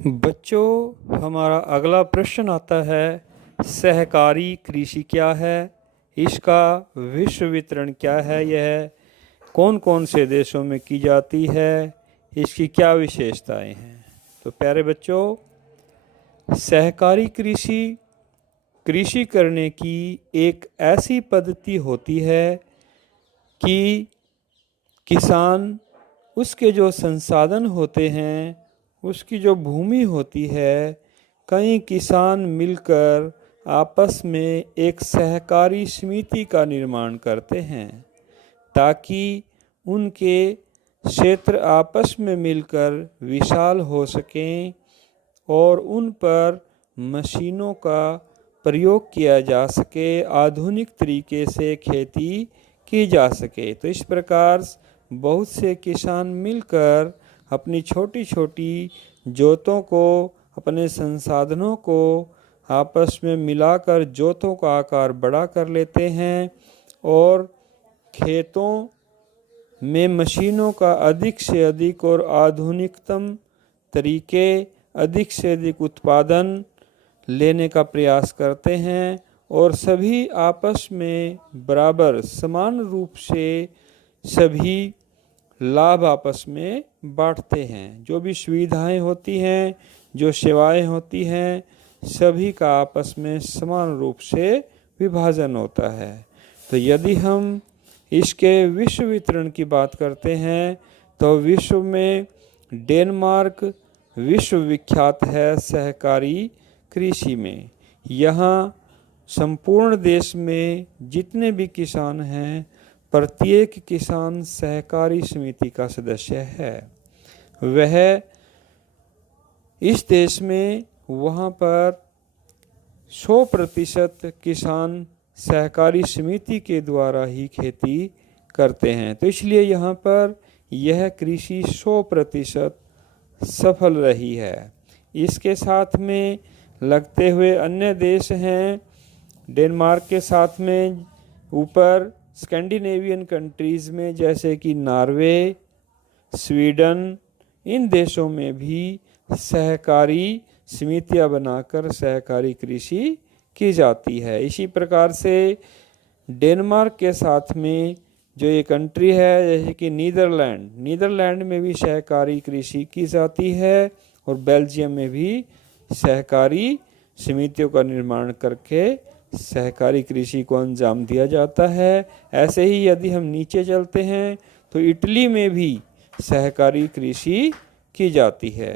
बच्चों, हमारा अगला प्रश्न आता है, सहकारी कृषि क्या है, इसका विश्व वितरण क्या है, यह कौन कौन से देशों में की जाती है, इसकी क्या विशेषताएं हैं। तो प्यारे बच्चों, सहकारी कृषि कृषि करने की एक ऐसी पद्धति होती है कि किसान उसके जो संसाधन होते हैं, उसकी जो भूमि होती है, कई किसान मिलकर आपस में एक सहकारी समिति का निर्माण करते हैं ताकि उनके क्षेत्र आपस में मिलकर विशाल हो सकें और उन पर मशीनों का प्रयोग किया जा सके, आधुनिक तरीके से खेती की जा सके। तो इस प्रकार बहुत से किसान मिलकर अपनी छोटी छोटी जोतों को, अपने संसाधनों को आपस में मिलाकर जोतों का आकार बड़ा कर लेते हैं और खेतों में मशीनों का अधिक से अधिक और आधुनिकतम तरीके, अधिक से अधिक उत्पादन लेने का प्रयास करते हैं और सभी आपस में बराबर समान रूप से सभी लाभ आपस में बांटते हैं। जो भी सुविधाएं होती हैं, जो सेवाएं होती हैं, सभी का आपस में समान रूप से विभाजन होता है। तो यदि हम इसके विश्व वितरण की बात करते हैं तो विश्व में डेनमार्क विश्व विख्यात है सहकारी कृषि में। यहाँ संपूर्ण देश में जितने भी किसान हैं, प्रत्येक किसान सहकारी समिति का सदस्य है। वह इस देश में वहाँ पर 100% किसान सहकारी समिति के द्वारा ही खेती करते हैं। तो इसलिए यहाँ पर यह कृषि 100% सफल रही है। इसके साथ में लगते हुए अन्य देश हैं, डेनमार्क के साथ में ऊपर स्कैंडिनेवियन कंट्रीज़ में जैसे कि नॉर्वे, स्वीडन, इन देशों में भी सहकारी समितियां बनाकर सहकारी कृषि की जाती है। इसी प्रकार से डेनमार्क के साथ में जो ये कंट्री है जैसे कि नीदरलैंड में भी सहकारी कृषि की जाती है और बेल्जियम में भी सहकारी समितियों का निर्माण करके सहकारी कृषि को अंजाम दिया जाता है। ऐसे ही यदि हम नीचे चलते हैं तो इटली में भी सहकारी कृषि की जाती है।